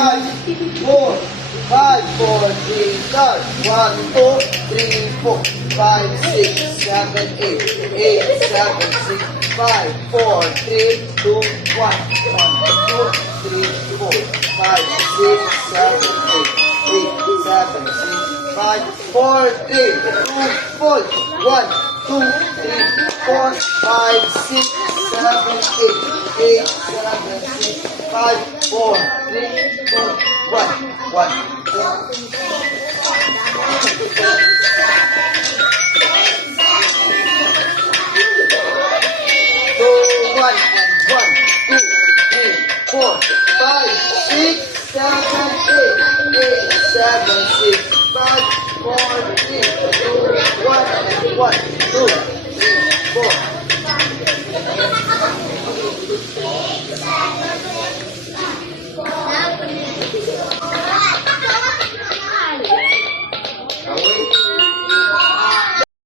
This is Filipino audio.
5, 4, 5, 4, 3, start. 1, 2, 3, 4, 5, 6, 7, 8, 8, 7, 6, 5, 4, 3, 2, 1, 2, 3, 4, 5, 6, 7, 8, 8, 7, 6, 5, 4, 3, 2, 4, 1, 2, 3, 4, 5, 6, 7, 8, 8, 7, 6, 5, 4, 3, 2, 1, 1, 4, 5, 6, 7, 8, 8, 7, 6, 5, 4, 3, 2, 1, 1, 2, 3, 4.